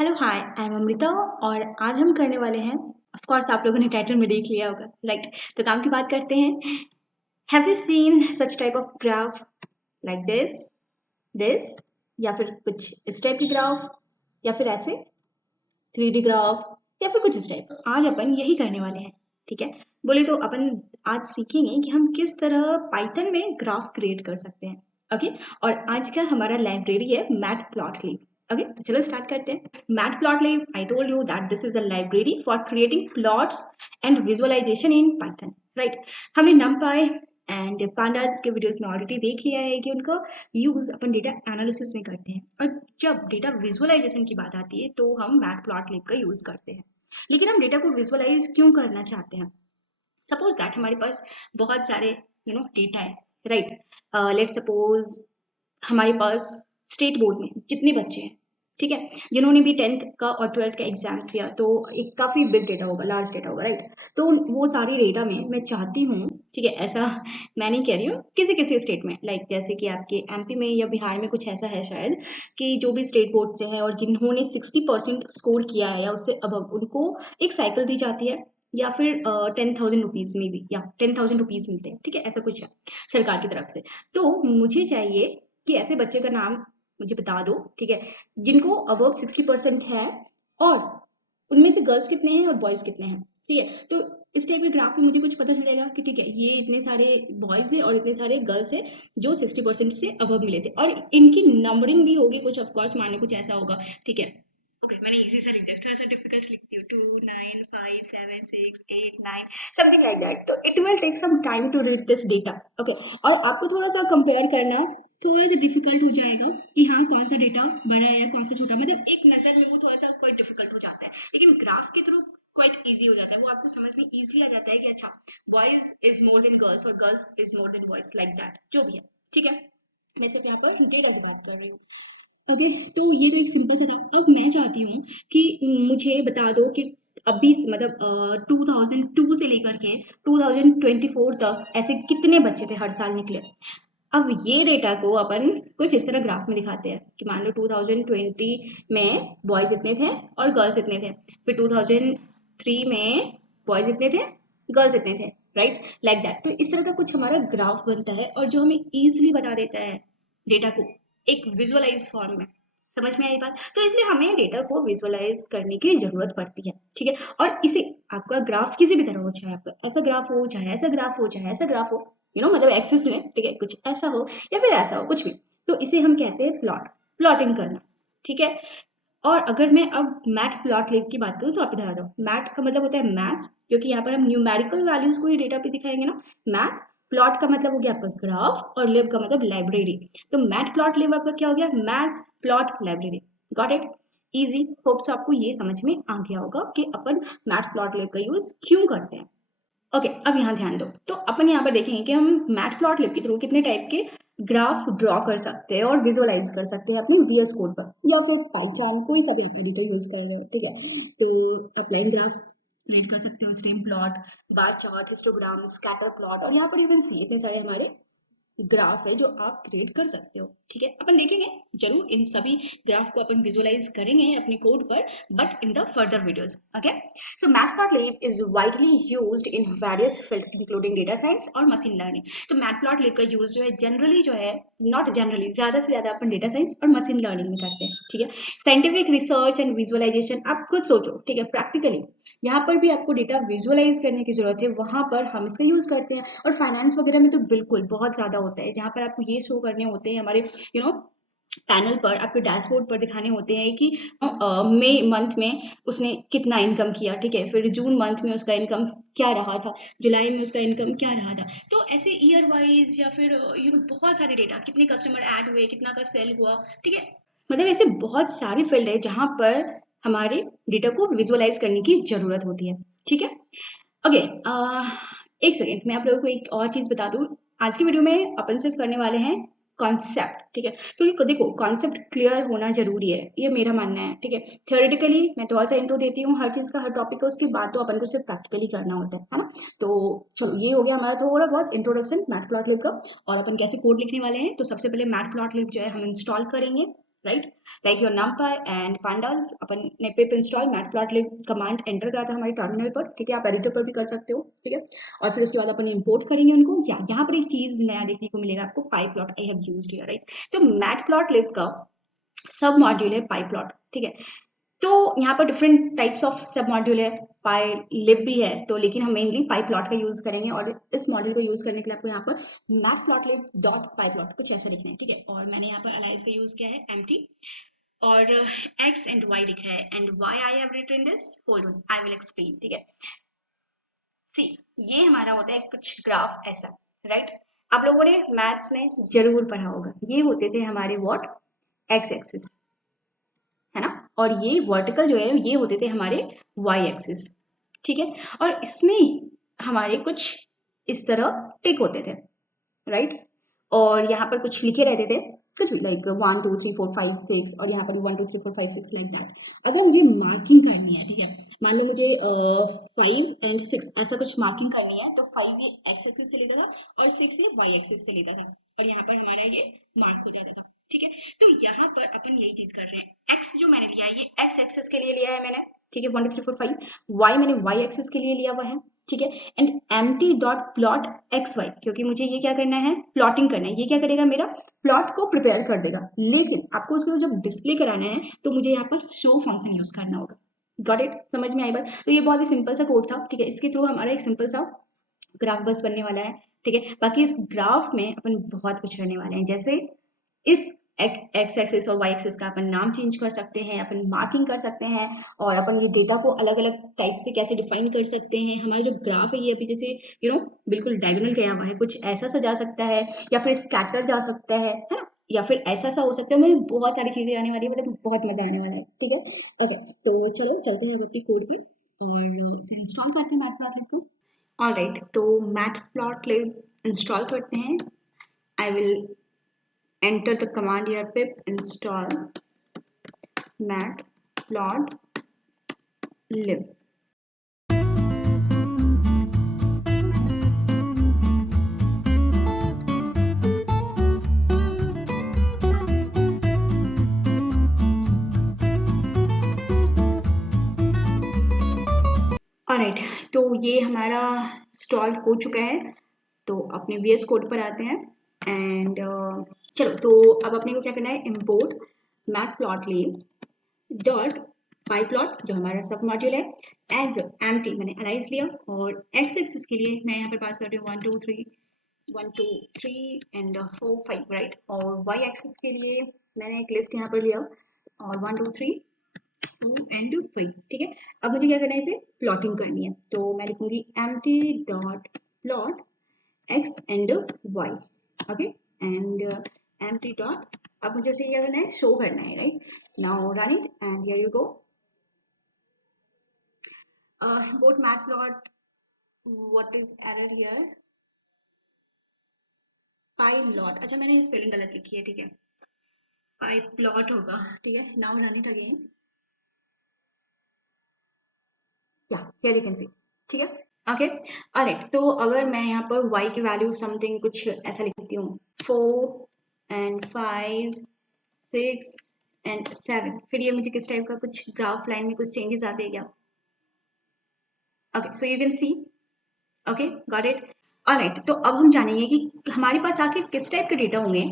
Hello hi I am Amrita और आज हम करने वाले हैं ऑफ कोर्स आप लोगों ने टाइटल में देख लिया होगा राइट। तो काम की बात करते हैं। Have you seen such type of graph like this या फिर कुछ इस टाइप की ग्राफ या फिर ऐसे 3D ग्राफ या फिर कुछ इस टाइप। आज अपन यही करने वाले हैं। ठीक है, बोले तो अपन आज सीखेंगे कि हम किस तरह पाइथन में ग्राफ क्रिएट कर सकते हैं। ओके, और आज का हमारा लाइब्रेरी है मैटप्लॉटलिब। ओके, तो चलो स्टार्ट करते हैं। Matplotlib, I told you that this is a library for creating plots and visualization in Python right. हमने numpy एंड pandas के वीडियोस में ऑलरेडी देख लिया है कि उनका यूज अपन डेटा एनालिसिस में करते हैं, और जब डेटा विजुअलाइजेशन की बात आती है तो हम मैटप्लॉटलिब का यूज करते हैं। लेकिन हम डेटा को विजुअलाइज क्यों करना चाहते हैं? सपोज दैट हमारे पास बहुत सारे डेटा है राइट। लेट सपोज हमारे पास स्टेट बोर्ड में जितने बच्चे हैं, ठीक है, जिन्होंने भी 10th का और 12th का एग्जाम्स दिया, तो एक काफ़ी बिग डेटा होगा, लार्ज डेटा होगा राइट। तो वो सारी डेटा में मैं चाहती हूँ, ठीक है, ऐसा मैं नहीं कह रही हूँ, किसी किसी स्टेट में लाइक जैसे कि आपके एमपी में या बिहार में कुछ ऐसा है शायद, कि जो भी स्टेट बोर्ड से है और जिन्होंने 60% स्कोर किया है या उससे अब उनको एक साइकिल दी जाती है, या फिर 10,000 रुपीज़ में भी, या 10,000 रुपीज़ मिलते हैं, ठीक है, ऐसा कुछ है सरकार की तरफ से। तो मुझे चाहिए कि ऐसे बच्चे का नाम मुझे बता दो, ठीक है, जिनको अबव 60% है, और उनमें से गर्ल्स कितने हैं और बॉयज कितने हैं, ठीक है। तो इस टाइप के ग्राफ में मुझे कुछ पता चलेगा कि ठीक है, ये इतने सारे बॉयज है और इतने सारे गर्ल्स है जो 60% से अबव मिले थे, और इनकी नंबरिंग भी होगी कुछ, ऑफकोर्स माने कुछ ऐसा होगा, ठीक है। ओके, मैंने इजी से लिख दिया, थोड़ा सा डिफिकल्ट लिखती हूँ, 2 9 5 7 6 8 9 समथिंग लाइक दैट। तो it will take some time to read this data. Okay, और आपको थोड़ा सा कंपेयर करना थोड़ा सा डिफिकल्ट हो जाएगा कि हाँ कौन सा डेटा बड़ा है या कौन सा छोटा, मतलब एक नज़र में वो थोड़ा सा क्वाइट डिफिकल्ट हो जाता है, लेकिन ग्राफ के थ्रू क्वाइट इजी हो जाता है, वो आपको समझ में इजीली आ जाता है कि अच्छा boys is more than girls और girls is more than boys, like that जो भी है, ठीक है। मैं सिर्फ यहाँ पे डेटा की बात कर रही हूँ। ओके, तो ये तो एक सिंपल सा था। अब मैं चाहती हूँ कि मुझे बता दो कि अभी मतलब 2002 से लेकर के 2024 तक ऐसे कितने बच्चे थे हर साल निकले। अब ये डेटा को अपन कुछ इस तरह ग्राफ में दिखाते हैं कि मान लो 2020 में बॉयज इतने थे और गर्ल्स इतने थे, फिर 2003 में बॉयज इतने थे, गर्ल्स इतने थे, राइट, लाइक दैट। तो इस तरह का कुछ हमारा ग्राफ बनता है, और जो हमें ईजिली बता देता है डेटा को एक विजुअलाइज फॉर्म में। समझ में आई बात? तो इसलिए हमें डेटा को विजुअलाइज करने की जरूरत पड़ती है, ठीक है। और इसे आपका ग्राफ किसी भी तरह हो, चाहे आपका ऐसा ग्राफ हो, चाहे ऐसा ग्राफ हो, चाहे ऐसा ग्राफ हो, मतलब एक्सिस में, ठीक है, कुछ ऐसा हो या फिर ऐसा हो, कुछ भी, तो इसे हम कहते हैं प्लॉटिंग करना, ठीक है। और अगर मैं अब मैथ प्लॉट लिव की बात करूँ तो आप इधर आ जाओ। मैथ का मतलब होता है मैथ्स, क्योंकि यहाँ पर हम न्यूमेरिकल वैल्यूज को ही डेटा पे दिखाएंगे ना। मैथ प्लॉट का मतलब हो गया आपका ग्राफ, और लिव का मतलब लाइब्रेरी। तो मैथ प्लॉट लिव आपका क्या हो गया? Maths plot library. Got it? Easy. Hopes आपको ये समझ में आ गया होगा कि अपन मैथ प्लॉट लिव का यूज क्यों करते हैं। ओके, अब यहाँ ध्यान दो। तो अपन यहाँ पर देखेंगे कि हम मैथ प्लॉट लिब के थ्रू कितने टाइप के ग्राफ ड्रॉ कर सकते हैं और विजुअलाइज कर सकते हैं अपने वीएस कोड पर, या फिर पाइथन, कोई सा भी आप एडिटर यूज कर रहे हो, ठीक है। तो आप लाइन ग्राफ क्रिएट कर सकते हो, stream plot, bar chart, histogram, scatter plot, और यहाँ पर यू कैन सी इतने सारे हमारे ग्राफ है जो आप क्रिएट कर सकते हो, ठीक है। अपन देखेंगे जरूर इन सभी ग्राफ को अपन विजुअलाइज करेंगे अपने कोड पर, but in the further videos. Okay, so matplotlib is widely used in various field including data science और मशीन लर्निंग। तो मैटप्लॉटलिब का यूज जो है जनरली जो है, नॉट जनरली, ज्यादा से ज्यादा अपन डेटा साइंस और मशीन लर्निंग में करते हैं, ठीक है। साइंटिफिक रिसर्च एंड विजुअलाइजेशन, आप खुद सोचो, ठीक है, प्रैक्टिकली यहाँ पर भी आपको डेटा विजुअलाइज करने की जरूरत है, वहां पर हम इसका यूज करते हैं। और फाइनेंस वगैरह में तो बिल्कुल बहुत ज्यादा होता है, जहाँ पर आपको ये शो करने होते हैं हमारे पैनल पर, आपके डैशबोर्ड पर दिखाने होते हैं कि मई मंथ में उसने कितना इनकम किया, ठीक है, फिर जून मंथ में उसका इनकम क्या रहा था, जुलाई में उसका इनकम क्या रहा था। तो ऐसे ईयर वाइज या फिर बहुत सारे डेटा, कितने कस्टमर ऐड हुए, कितना का सेल हुआ, ठीक है, मतलब ऐसे बहुत सारे फील्ड है जहाँ पर हमारे डेटा को विजुअलाइज करने की जरूरत होती है, ठीक है। ओके, एक सेकेंड, मैं आप लोगों को एक और चीज बता दूं। आज की वीडियो में अपन सिर्फ करने वाले हैं कॉन्सेप्ट, ठीक है, क्योंकि देखो कॉन्सेप्ट क्लियर होना जरूरी है, ये मेरा मानना है, ठीक है। थियोरेटिकली मैं थोड़ा सा इंट्रो देती हूँ हर चीज का, हर टॉपिक का, उसके बाद तो अपन को सिर्फ प्रैक्टिकली करना होता है ना। तो चलो, ये हो गया हमारा थोड़ा बहुत इंट्रोडक्शन मैटप्लॉटलिब का। और अपन कैसे कोड लिखने वाले हैं, तो सबसे पहले मैटप्लॉटलिब जो है हम इंस्टॉल करेंगे, right, like your numpy and pandas। अपन ने pip install matplotlib command enter करा था हमारे टर्मिनल पर, ठीक है, आप एडिटर पर भी कर सकते हो, ठीक है। और फिर उसके बाद अपन इंपोर्ट करेंगे उनको। यहाँ पर एक चीज नया देखने को मिलेगा आपको, pyplot I have used here, right. तो मैटप्लॉटलिब का सब मॉड्यूल है pyplot, ठीक है। तो यहाँ पर डिफरेंट टाइप्स ऑफ सब मॉड्यूल है, पाई लिब भी है, तो लेकिन हम मेनली पाईप्लॉट का यूज करेंगे। और इस मॉड्यूल को यूज करने के लिए आपको यहाँ पर मैटप्लॉटलिब डॉट पाईप्लॉट कुछ ऐसा लिखना है, ठीक है। और मैंने यहाँ पर अलाइज का यूज किया है एम्प्टी, और x एंड y लिखा है। And why I have written this, hold on, I will explain, ठीक है। सी, ये हमारा होता है कुछ ग्राफ ऐसा, राइट। आप लोगों ने मैथ्स में जरूर पढ़ा होगा, ये होते थे हमारे व्हाट, एक्स एक्सिस, है ना। और ये वर्टिकल जो है ये होते थे हमारे वाई एक्सिस, ठीक है। और इसमें हमारे कुछ इस तरह टिक होते थे, राइट। और यहाँ पर कुछ लिखे रहते थे, कुछ भी लाइक 1 2 3 4 5 6, और यहाँ पर भी 1 2 3 4 5 6 लाइक दैट। अगर मुझे मार्किंग करनी है, ठीक है, मान लो मुझे 5 एंड 6 ऐसा कुछ मार्किंग करनी है, तो 5 ये एक्स एक्सिस से लेता था और 6 ये वाई एक्सिस से लेता था, और यहाँ पर हमारा ये मार्क हो जाता था, ठीक है। तो यहाँ पर अपन यही चीज कर रहे हैं। एक्स जो मैंने लिया है ये एक्स एक्सिस के लिए लिया है मैंने, ठीक है, 1 2 3 4 5। वाई मैंने वाई एक्सिस के लिए लिया हुआ है, ठीक है। And empty dot plot X Y, क्योंकि मुझे ये क्या करना है, प्लॉटिंग करना है। ये क्या करेगा, मेरा प्लॉट को प्रिपेयर कर देगा, लेकिन आपको उसको जब डिस्प्ले कराना है तो मुझे यहाँ पर शो फंक्शन यूज करना होगा। गॉट इट, समझ में आई बात। तो ये बहुत ही सिंपल सा कोड था, ठीक है। इसके थ्रू हमारा एक सिंपल सा ग्राफ बस बनने वाला है, ठीक है। बाकी इस ग्राफ में अपन बहुत कुछ करने वाले हैं, जैसे इस एक्स एक्सिस और वाई एक्सिस का अपन नाम चेंज कर सकते हैं, अपन मार्किंग कर सकते हैं, और अपन ये डेटा को अलग अलग टाइप से कैसे डिफाइन कर सकते हैं। हमारा जो ग्राफ है ये अभी जैसे बिल्कुल डायगोनल गया हुआ है, कुछ ऐसा सजा सकता है, या फिर स्कैटर जा सकता है ना, या फिर ऐसा सा हो सकता है। मतलब बहुत सारी चीजें आने वाली है, मतलब बहुत मजा आने वाला है, ठीक है। ओके, तो चलो चलते हैं अब अपनी कोड पर और इसे इंस्टॉल करते हैं मैटप्लॉटलिब को। ऑलराइट, तो मैटप्लॉटलिब इंस्टॉल करते हैं। I will enter the command here, pip install matplotlib। Alright, तो ये हमारा इंस्टॉल हो चुका है। तो अपने VS कोड पर आते हैं एंड चलो, तो अब अपने को क्या करना है, import matplotlib डॉट pyplot जो हमारा सब मॉड्यूल है, एज एम्प्टी मैंने अलाइज लिया, और एक्स एक्सिस के लिए मैं यहाँ पर पास कर रही हूँ 1 2 3 एंड 4 5, राइट। और वाई एक्सिस के लिए मैंने एक लिस्ट यहाँ पर लिया, और 1 2 3 2 एंड 5, ठीक है। अब मुझे क्या करना है, इसे प्लॉटिंग करनी है, तो मैं लिखूंगी empty dot plot X and Y, okay. And empty dot, अब मुझे उसे क्या करना है, शो करना है, right. Now run it and here you go. import matplot, what is error here, पाइलॉट, अच्छा मैंने स्पेलिंग गलत लिखी है, ठीक है, पाइप्लॉट होगा, ठीक है। नाउ रन इट अगेन, या हियर यू कैन सी, ठीक है। ओके, ऑलराइट, तो अगर मैं यहाँ पर y की वैल्यू समथिंग कुछ ऐसा लिखती हूँ, 4 एंड 5 6 एंड 7, फिर ये मुझे किस टाइप का कुछ ग्राफ लाइन में कुछ चेंजेस आते हैं क्या? Okay, so you can C, okay, got it. Alright, तो अब हम जानेंगे कि हमारे पास आखिर किस टाइप के डेटा होंगे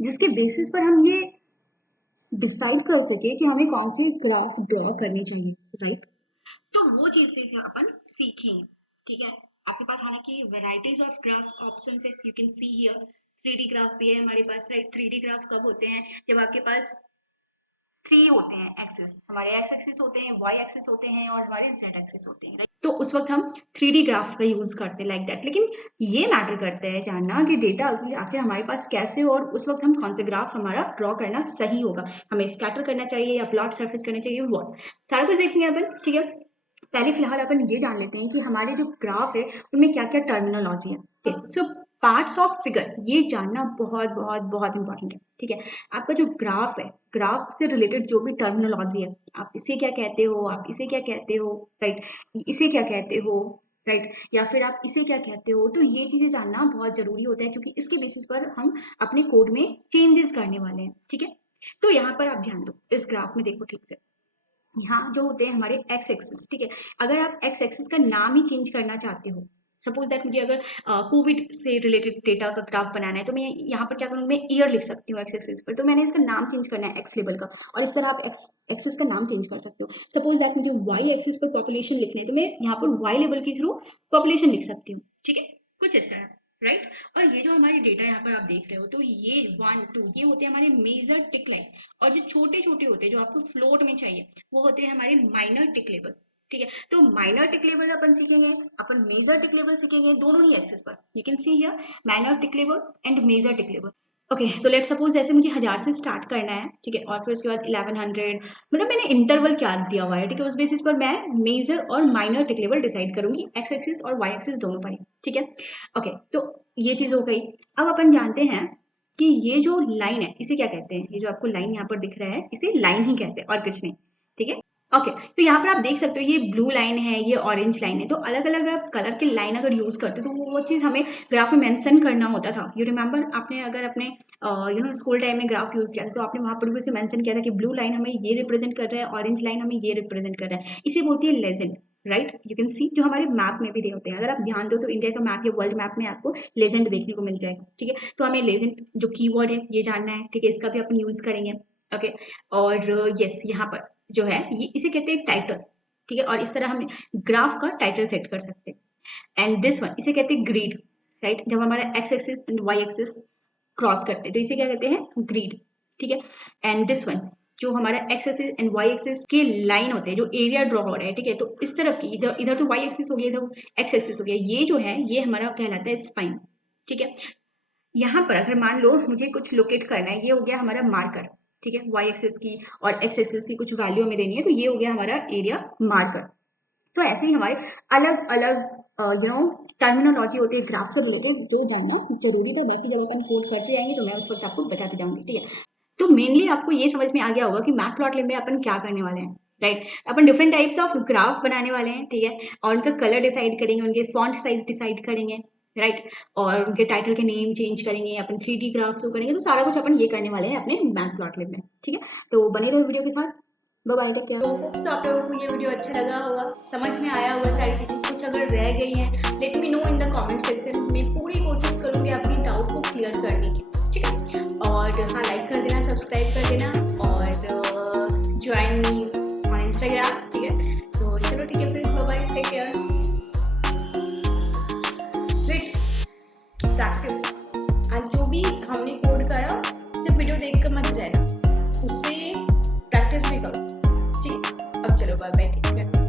जिसके बेसिस पर हम ये डिसाइड कर सके कि हमें कौन सी ग्राफ ड्रॉ करनी चाहिए, राइट। तो वो चीज से अपन सीखेंगे, ठीक है। आपके पास हालांकि वेराइटीज ऑफ ग्राफ ऑप्शन है, you can see here 3D graph भी है हमारे पास, राइट। 3D ग्राफ कब होते हैं, जब आपके पास 3 होते हैं एक्सिस, हमारे एक्स एक्सिस होते हैं, वाई एक्सिस होते हैं, और हमारे जेड एक्सिस होते हैं, राइट। तो उस वक्त हम 3D ग्राफ का यूज करते हैं लाइक दैट। लेकिन ये मैटर करता है जानना कि डेटा आखिर हमारे पास कैसे हो, और उस वक्त हम कौन से ग्राफ हमारा ड्रॉ करना सही होगा, हमें स्कैटर करना चाहिए या फ्लैट सरफेस करना चाहिए, वो सारा कुछ देखेंगे अपन, ठीक है। पहले फिलहाल अपन ये जान लेते हैं कि हमारे जो ग्राफ है उनमें क्या क्या टर्मिनोलॉजी है, ठीक है। सो पार्ट्स ऑफ फिगर ये जानना बहुत बहुत बहुत इंपॉर्टेंट है, ठीक है। आपका जो ग्राफ है, ग्राफ से रिलेटेड जो भी टर्मिनोलॉजी है, आप इसे क्या कहते हो, आप इसे क्या कहते हो, राइट, इसे क्या कहते हो, राइट, या फिर आप इसे क्या कहते हो, तो ये चीजें जानना बहुत जरूरी होता है, क्योंकि इसके बेसिस पर हम अपने कोड में चेंजेस करने वाले हैं, ठीक है। तो यहाँ पर आप ध्यान दो, इस ग्राफ में देखो ठीक से, यहाँ जो होते हैं हमारे एक्स एक्सिस, ठीक है। अगर आप एक्स एक्सिस का नाम ही चेंज करना चाहते हो, सपोज दैट मुझे अगर कोविड से रिलेटेड डेटा का ग्राफ बनाना है, तो मैं यहाँ पर क्या करूँगी, मैं ईयर लिख सकती हूँ एक्स एक्सिस पर, तो मैंने इसका नाम चेंज करना है एक्स लेवल का, और इस तरह आप एक्स एक्सिस का नाम चेंज कर सकते हो। सपोज दैट मुझे वाई एक्सिस पर पॉपुलेशन लिखना है, तो मैं यहाँ पर वाई लेवल के थ्रू पॉपुलेशन लिख सकती हूँ, ठीक है, कुछ इस तरह, राइट। और ये जो हमारी डेटा यहाँ पर आप देख रहे हो, तो ये 1 2 ये होते हैं हमारे मेजर टिक लाइन, और जो छोटे छोटे होते हैं जो आपको फ्लोट में चाहिए, वो होते हैं हमारे माइनर टिक लेवल, ठीक है। तो माइनर टिक लेवल अपन सीखेंगे, अपन मेजर टिक लेवल सीखेंगे, दोनों ही एक्सेस पर। You can see here minor tick level and major tick level. Okay, तो लेट सपोज जैसे मुझे 1000 से स्टार्ट करना है, ठीक है, और फिर उसके बाद 1100, मतलब मैंने इंटरवल क्या दिया हुआ है, ठीक है, उस बेसिस पर मैं मेजर और माइनर टिक लेवल डिसाइड करूंगी, एक्स एक्सिस और वाई एक्सिस दोनों पर ही, ठीक है। ओके, तो ये चीज हो गई। अब अपन जानते हैं कि ये जो लाइन है इसे क्या कहते हैं, ये जो आपको लाइन यहाँ पर दिख रहा है इसे लाइन ही कहते हैं और कुछ नहीं, ठीक है। ओके, तो यहाँ पर आप देख सकते हो ये ब्लू लाइन है, ये ऑरेंज लाइन है, तो अलग अलग आप कलर की लाइन अगर यूज करते हो तो वो चीज़ हमें ग्राफ में मेंशन करना होता था। यू रिमेंबर, आपने अगर अपने स्कूल टाइम में ग्राफ यूज किया था, तो आपने वहाँ पर भी उसे मेंशन किया था कि ब्लू लाइन हमें ये रिप्रेजेंट कर रहा है, ऑरेंज लाइन हमें ये रिप्रेजेंट कर रहा है, इसे बोलती है लेजेंड, राइट। यू कैन सी, जो हमारे मैप में भी दे होते हैं, अगर आप ध्यान दो तो इंडिया का मैप या वर्ल्ड मैप में आपको लेजेंड देखने को मिल जाएगा, ठीक है। तो हमें लेजेंड जो कीवर्ड है ये जानना है, ठीक है, इसका भी अपन यूज करेंगे। ओके, और यस, यहाँ पर जो है ये इसे कहते हैं टाइटल, ठीक है, और इस तरह हम ग्राफ का टाइटल सेट कर सकते हैं। एंड दिस वन इसे कहते हैं ग्रिड, राइट, जब हमारा X axis and Y axis cross करते हैं तो इसे क्या कहते हैं, ग्रिड, ठीक है। एंड दिस वन जो हमारा X axis and Y axis के लाइन होते हैं, जो एरिया ड्रॉ हो रहा है, ठीक है, तो इस तरफ की इधर इधर तो वाई एक्सिस हो गया, इधर एक्स एक्सिस हो गया, ये जो है ये हमारा कहलाता है स्पाइन, ठीक है। यहाँ पर अगर मान लो मुझे कुछ लोकेट करना है, ये हो गया हमारा मार्कर, ठीक है, वाई एक्सिस की और एक्स एक्सिस की कुछ वैल्यू हमें देनी है, तो ये हो गया हमारा एरिया मार्कर। तो ऐसे ही हमारे अलग अलग टर्मिनोलॉजी होती है ग्राफ से रिलेटेड, जो जानना जरूरी था, बाकी जब अपन कोड करते जाएंगे तो मैं उस वक्त आपको बताते जाऊंगी, ठीक है। तो मेनली आपको ये समझ में आ गया होगा कि मैटप्लॉटलिब में अपन क्या करने वाले हैं, right. Upon different types of graph बनाने वाले हैं, ठीक है, और उनका कलर डिसाइड करेंगे, उनके फॉन्ट साइज डिसाइड करेंगे, राइट, और उनके टाइटल के नेम चेंज करेंगे, अपन 3D ग्राफ शो करेंगे, तो सारा कुछ अपन ये करने वाले हैं अपने मैटप्लॉटलिब में, ठीक है। तो बने रहो वीडियो के साथ, bye bye, take care. Hopes आप लोगों को ये वीडियो अच्छा लगा होगा, समझ में आया होगा सारी चीज़ें, कुछ अगर रह गई हैं let me know in the comment section, मैं पूरी कोशिश करूँगी आपकी डाउट को क्लियर करने की, ठीक है। और हाँ, लाइक कर देना, सब्सक्राइब कर देना, और ज्वाइन मी ऑन इंस्टाग्राम, ठीक है। तो चलो ठीक है, फिर bye bye, take care. Wait, practice, आज जो भी हमने कोड करा सिर्फ वीडियो देख कर मत रहना, उससे प्रैक्टिस भी करो, ठीक है। अब चलो बाय बाय, ठीक है।